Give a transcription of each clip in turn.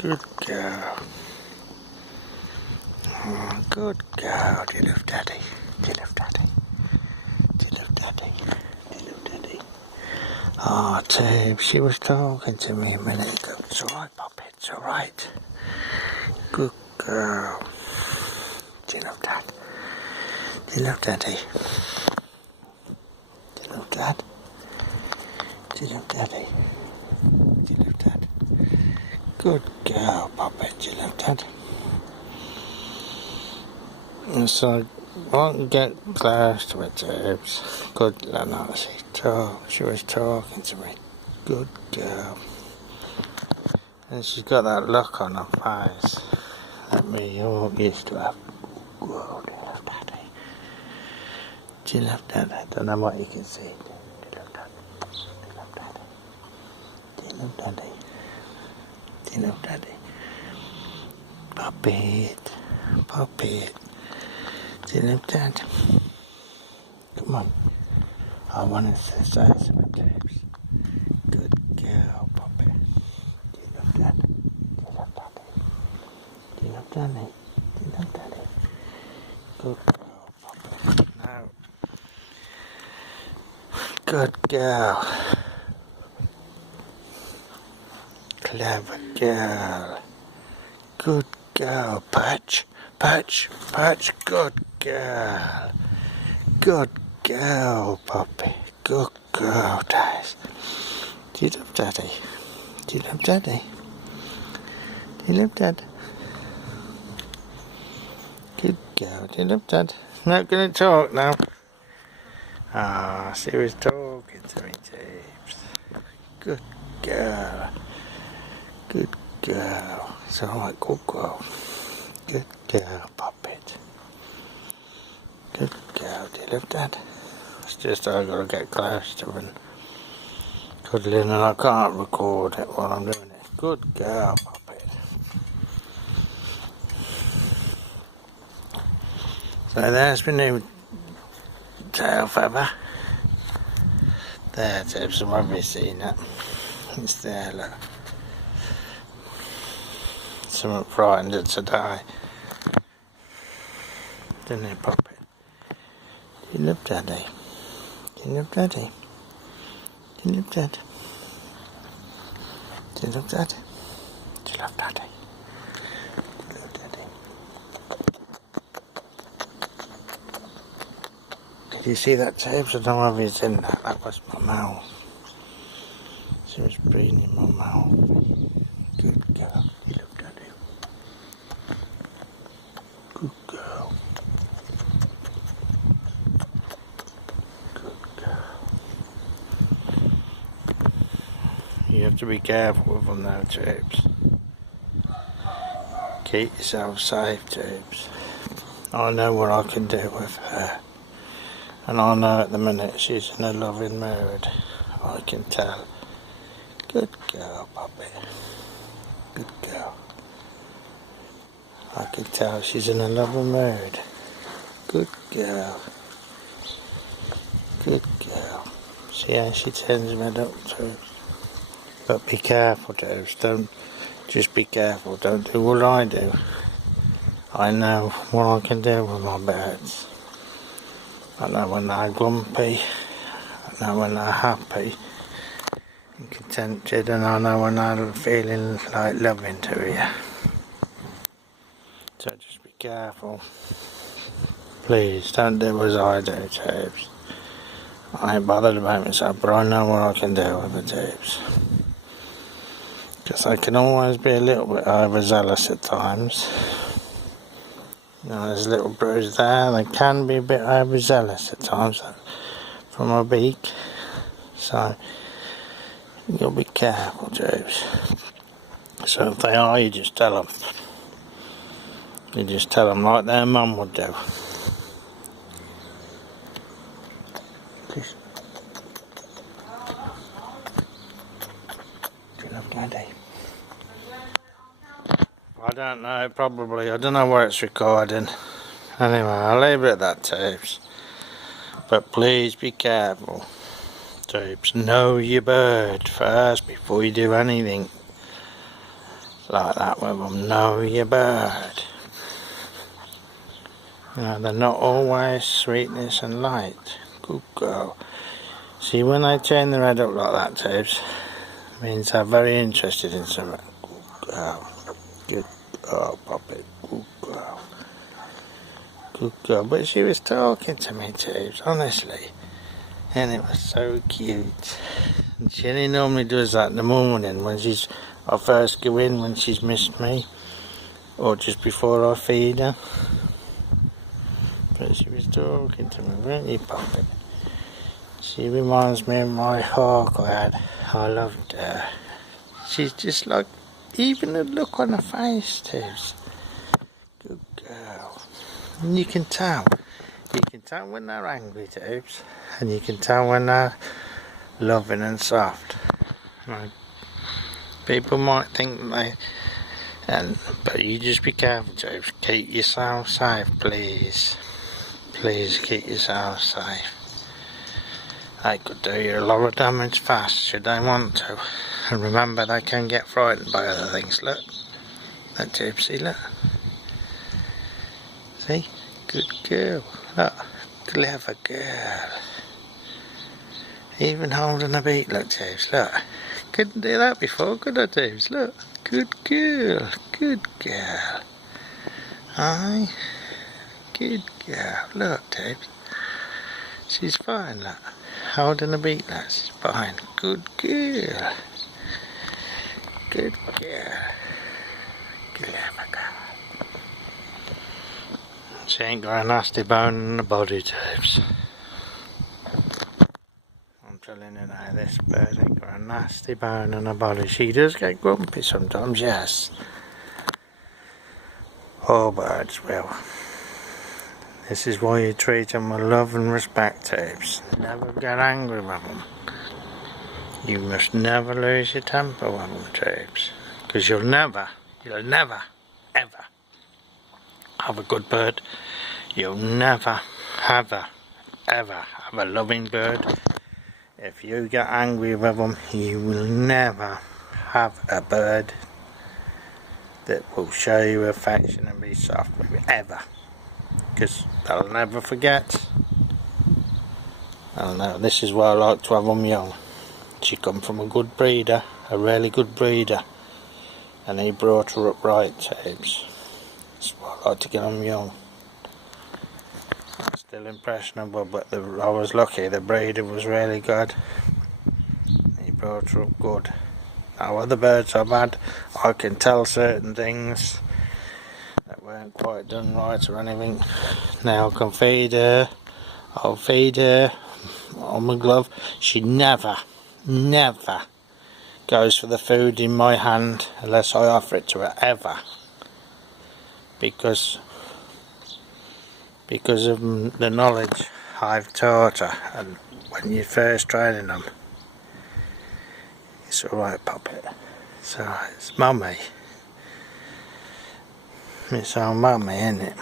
Good girl. Oh, good girl. Do you love Daddy? Do you love Daddy? Do you love Daddy? Do you love Daddy? Oh, Tube, she was talking to me a minute ago. It's alright, Poppy. It's alright. Good girl. Do you love Dad? Do you love Daddy? Do you love Dad? Do you love Daddy? Do you love Dad? Good girl, Poppy. Do you love Dad? And so I won't get close to her, Tubes. Good, no, she was talking to me. Good girl. And she's got that look on her face that we all used to have. Whoa, do you love Daddy? Do you love Daddy? I don't know what you can see. Do you love Daddy? Do you love Daddy? Do you love Daddy? Do you love Daddy? Puppy, puppy. Do you love Dad? Come on. I want to say something, Tubes. Good girl, Poppy. Do you love Dad? Do you love Daddy? Do you love Daddy? Do you love Daddy? Good girl, Poppy. No. Good girl. Clever girl. Good girl, Patch. Patch, Patch. Good girl. Good girl, Poppy. Good girl, Dad. Do you love Daddy? Do you love Daddy? Do you love Dad? Good girl. Do you love Dad? Not going to talk now. Ah, she was talking to me, James. Good girl. Good girl. It's alright, good girl. Good girl, Puppet. Good girl. Do you love Dad? It's just I've got to get close to her and cuddling, and I can't record it while I'm doing it. Good girl, Puppet. So there's my new tail feather. There, Tips, some of you seen that. It's there, look. Something frightened it to die. Didn't it, Puppet? Do you love Daddy? Do you love Daddy? Do you love Dad? Do you love Dad? Do you love Daddy? Do you love Daddy? Did you see that, Tibbs? I don't know if it's in that. That was my mouth. She was breathing in my mouth. Good girl. You love Daddy. Good girl. Good girl. You have to be careful with them now, Tibbs. Keep yourself safe, Tibbs. I know what I can do with her. And I know at the minute she's in a loving mood. I can tell. Good girl, Puppy. Good girl. I can tell she's in a loving mood. Good girl. Good girl. See how she turns me up too. But be careful, Dave. Don't just be careful. Don't do what I do. I know what I can do with my birds. I know when they're grumpy. I know when they're happy and contented, and I know when they're feeling like loving to you. So just be careful. Please don't do as I do, Tubes. I ain't bothered about myself, but I know what I can do with the Tubes. Because I can always be a little bit overzealous at times. You know, there's a little bruise there. They can be a bit overzealous at times from my beak. So you'll be careful, Tubes. So if they are, you just tell them. You just tell them like their mum would do. Please. Do you love Daddy? I don't know, probably. I don't know where it's recording. Anyway, I'll leave it at that, Tubes. But please be careful. Tubes, know your bird first before you do anything. like that with them. Know your bird. You know, they're not always sweetness and light. Good girl. See, when I turn their head up like that, Tabes, means they're very interested in something. Good girl. Good girl, Poppy. Good girl. Good girl. But she was talking to me, Tabes, honestly. And it was so cute. And she only normally does that in the morning when I first go in when she's missed me. Or just before I feed her. But she was talking to me, weren't you, Poppy? She reminds me of my hawk I had. I loved her. She's just like, even the look on her face, Tabes. Good girl. And you can tell. You can tell when they're angry, Tabes. And you can tell when they're loving and soft. Like, people might think but you just be careful, Tabes. Keep yourself safe, please. Please keep yourself safe. They could do you a lot of damage fast should they want to. And remember, they can get frightened by other things. Look. That Gypsy, look. See? Good girl. Look. Clever girl. Even holding a beat, look, James. Look. Couldn't do that before, could I, James? Look. Good girl. Good girl. Aye. Good girl. Look, James. She's fine, look. Holding a beat, look. She's fine. Good girl. Good girl. Clever girl. She ain't got a nasty bone in the body, James. I'm telling you now, this bird ain't got a nasty bone in her body. She does get grumpy sometimes, yes. All birds will. This is why you treat them with love and respect, Tabes. Never get angry with them. You must never lose your temper with them, Tabes. Because you'll never, ever have a good bird. You'll never, ever have a loving bird. If you get angry with them, you will never have a bird that will show you affection and be soft with you, ever. Because they'll never forget. I know, this is why I like to have them young. She come from a good breeder, a really good breeder. And he brought her up right, Tabes. That's why I like to get them young. It's still impressionable, but I was lucky, the breeder was really good. He brought her up good. Now other birds I've had, I can tell certain things that weren't quite done right or anything. Now I can feed her, I'll feed her on my glove. She never goes for the food in my hand unless I offer it to her, ever. Because of the knowledge I've taught her, and when you're first training them, it's alright, Puppet. So it's mummy. It's our mummy, isn't it?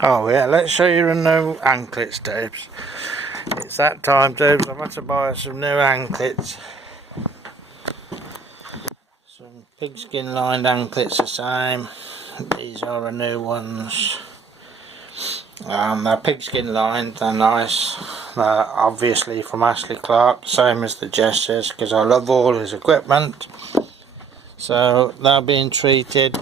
Oh yeah, let's show you a new anklets, Tabes. It's that time, Tabes. I've had to buy some new anklets. Some pigskin lined anklets the same. These are the new ones. They're pigskin lined, they're nice. They're obviously from Ashley Clark, same as the Jessers, because I love all his equipment. So they're being treated,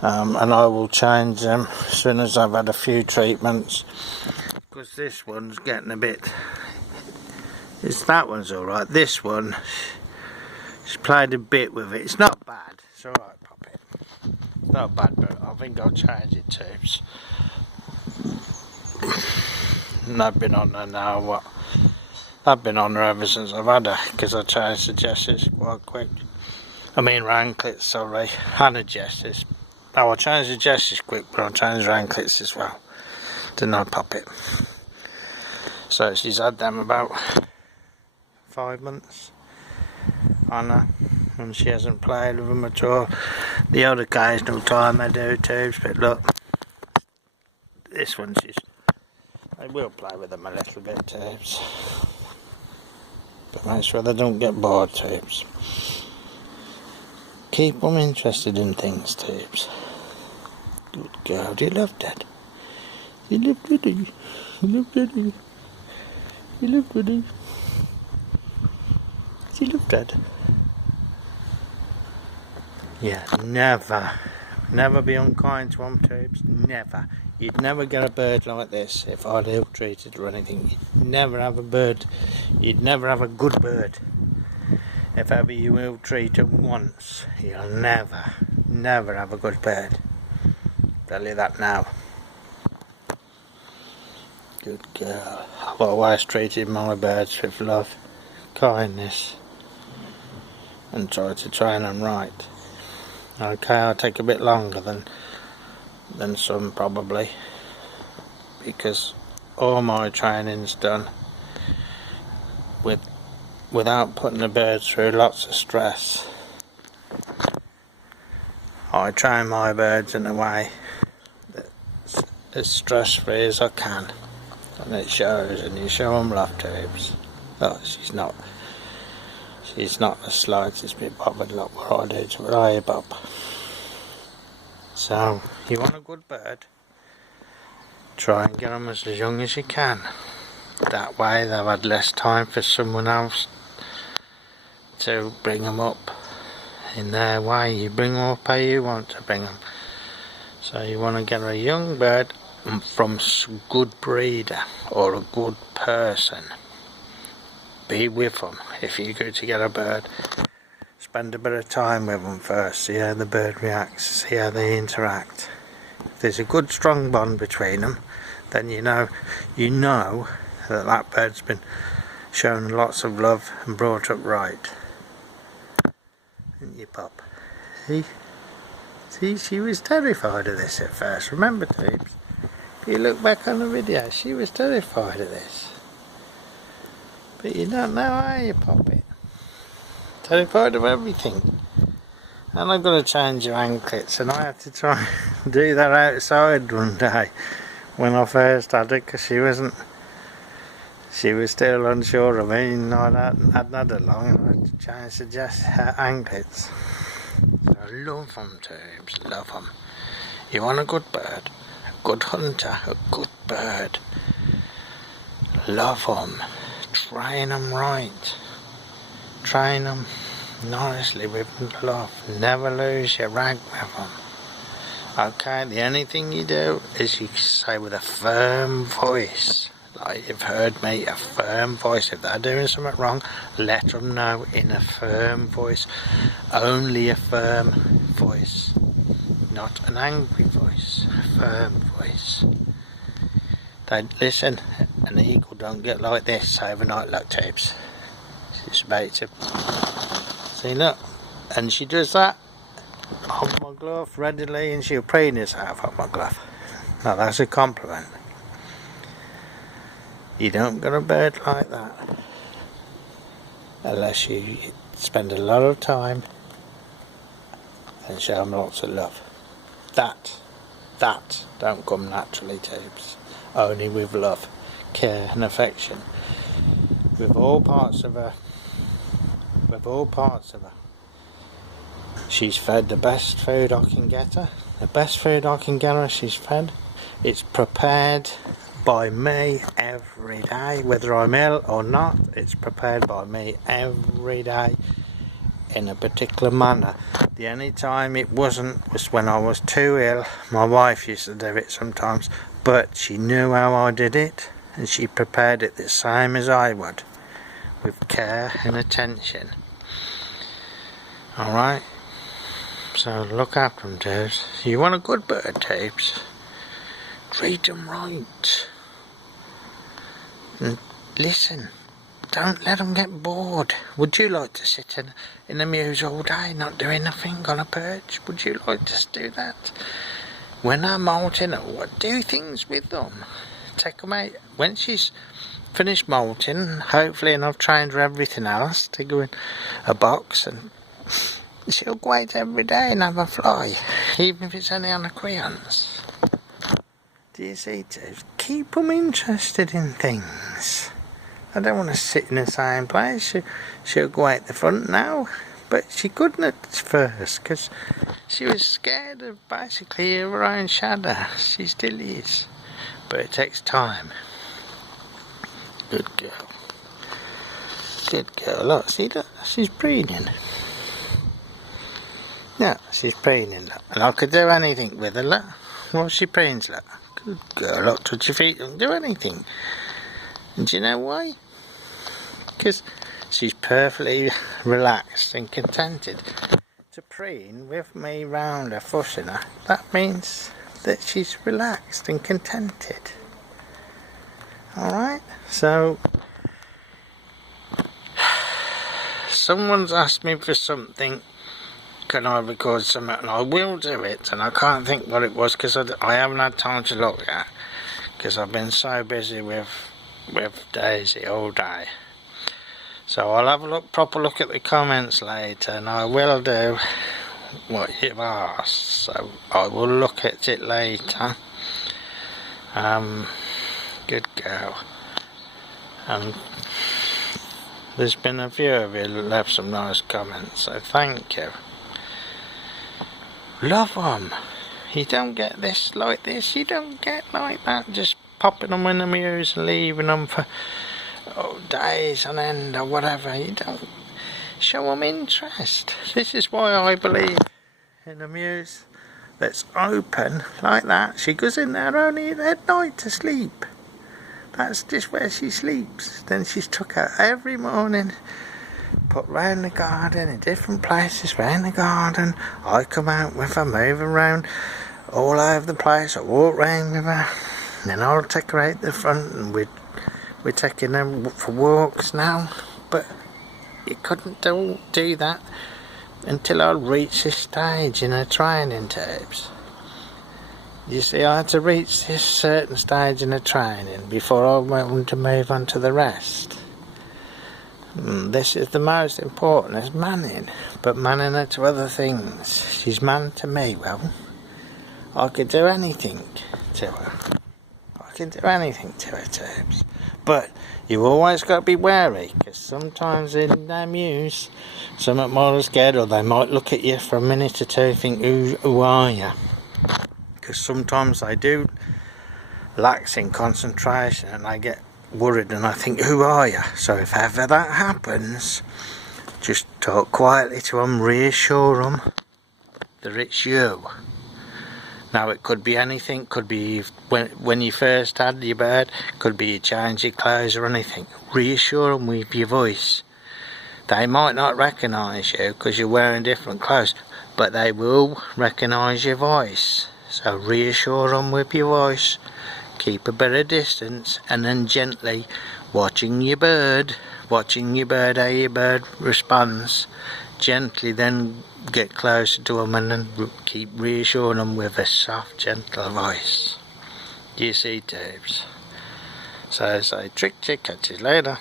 and I will change them as soon as I've had a few treatments. Because this one's getting a bit. That one's alright. This one, she's played a bit with it. It's not bad. It's alright, Puppet. It's not bad, but I think I'll change it, Tabes. And I've been on her now, I've been on her ever since I've had her, because I changed the Jessers quite quick. I mean anklets, sorry, and the Jessers. Oh, I changed the Jessers quick, but I changed her anklets as well. Didn't I, Puppet? So she's had them about 5 months on her, and she hasn't played with them at all. The odd occasional time I do, Tubes, but look, this one I will play with them a little bit, Tubes, but make sure they don't get bored, Tubes. Keep them interested in things, Tubes. Good girl. Do you love Dad? You love Daddy. You love Daddy. You love Daddy. Do you love Dad? Yeah, never be unkind to them, Tubes. Never. You'd never get a bird like this if I'd ill-treated or anything. You'd never have a bird. You'd never have a good bird. If ever you ill-treat them once, you'll never have a good bird. Tell you that now. Good girl. I've always treated my birds with love, kindness, and tried to train them right. Okay, I'll take a bit longer than some probably, because all my training's done without putting the birds through lots of stress. I train my birds in a way that's as stress free as I can, and it shows, and you show them love, Tubes. Oh, she's not the slightest bit bothered like what I do to her, are you, Bob? So, you want a good bird, try and get them as young as you can. That way they've had less time for someone else to bring them up in their way. You bring them up how you want to bring them. So you want to get a young bird from a good breeder or a good person. Be with them. If you go to get a bird, spend a bit of time with them first, see how the bird reacts, see how they interact. If there's a good strong bond between them, then you know that bird's been shown lots of love and brought up right. Didn't you, Pop? See, she was terrified of this at first. Remember, Tubes? If you look back on the video, she was terrified of this. But you don't know, are you, Poppy? Terrified of everything. And I've got to change your anklets, and I had to try and do that outside one day when I first had her, because she was still unsure of me, and I hadn't had her long, and I had to try and suggest her anklets. So I love them, Tubes, love them. You want a good bird, a good hunter, a good bird. Love them. Train them right. Train them nicely with love. Never lose your rag with them. Okay, the only thing you do is you say with a firm voice, like you've heard me, a firm voice. If they're doing something wrong, let them know in a firm voice. Only a firm voice, not an angry voice, a firm voice. They listen. An eagle don't get like this overnight, look, Tubes. She's about to see, look, and she does that on my glove readily, and she'll preen herself on my glove. Now that's a compliment. You don't get a bird like that unless you spend a lot of time and show them lots of love. That don't come naturally, Tubes. Only with love, care and affection. With all parts of her. She's fed the best food I can get her. The best food I can get her, she's fed. It's prepared by me every day. Whether I'm ill or not, it's prepared by me every day in a particular manner. The only time it wasn't was when I was too ill. My wife used to do it sometimes, but she knew how I did it, and she prepared it the same as I would, with care and attention. Alright? So look after them, Tubes. You want a good bird, Tubes? Treat them right. And listen, don't let them get bored. Would you like to sit in the mews all day, not doing nothing on a perch? Would you like to do that? When they're molting, do things with them. Take them out. When she's finished molting, hopefully, and I've trained her everything else, to go in a box, and she'll go out every day and have a fly, even if it's only on the crayons. Do you see, Tubes? Keep them interested in things. I don't want to sit in the same place. She'll go out the front now, But she couldn't at first because she was scared of basically her own shadow. She still is. But it takes time. Good girl. Good girl. Look, see that? She's preening. Yeah, she's preening. Look. And I could do anything with her. Look. Well, she preens. Look. Good girl. Look, touch your feet. Don't do anything. And do you know why? Because she's perfectly relaxed and contented. To preen with me round her, fussing her, that means that she's relaxed and contented. Alright? So, someone's asked me for something, can I record something, and I will do it, and I can't think what it was because I haven't had time to look yet, because I've been so busy with Daisy all day. So I'll have a proper look at the comments later, and I will do what you've asked, so I will look at it later. Good girl. There's been a few of you that left some nice comments, so thank you. Love them. You don't get this like this, you don't get like that, just popping them in the muse and leaving them for days on end or whatever. You don't show them interest. This is why I believe in a muse that's open like that. She goes in there only at night to sleep. That's just where she sleeps. Then she's took out every morning, put round the garden in different places round the garden. I come out with her, move around all over the place. I walk round with her, then I'll take her out the front, and we're taking them for walks now. But you couldn't do that until I reached this stage in her training tapes. You see, I had to reach this certain stage in her training before I went on to move on to the rest. This is the most important, is manning, but manning her to other things. She's man to me. Well, I could do anything to her. I can do anything to her, tapes. But you've always got to be wary, because sometimes in their muse, some might scared, or they might look at you for a minute or two, think, who are you? Because sometimes I do lax in concentration and I get worried and I think, who are you? So if ever that happens, just talk quietly to them, reassure them that it's you. Now it could be anything, could be when you first had your bird, could be you change your clothes or anything. Reassure them with your voice. They might not recognise you because you're wearing different clothes, but they will recognise your voice. So reassure them with your voice, keep a bit of distance, and then gently watching your bird, how your bird responds. Gently then get closer to them and then keep reassuring them with a soft, gentle voice. You see, tapes. So I say, trick, catch you later.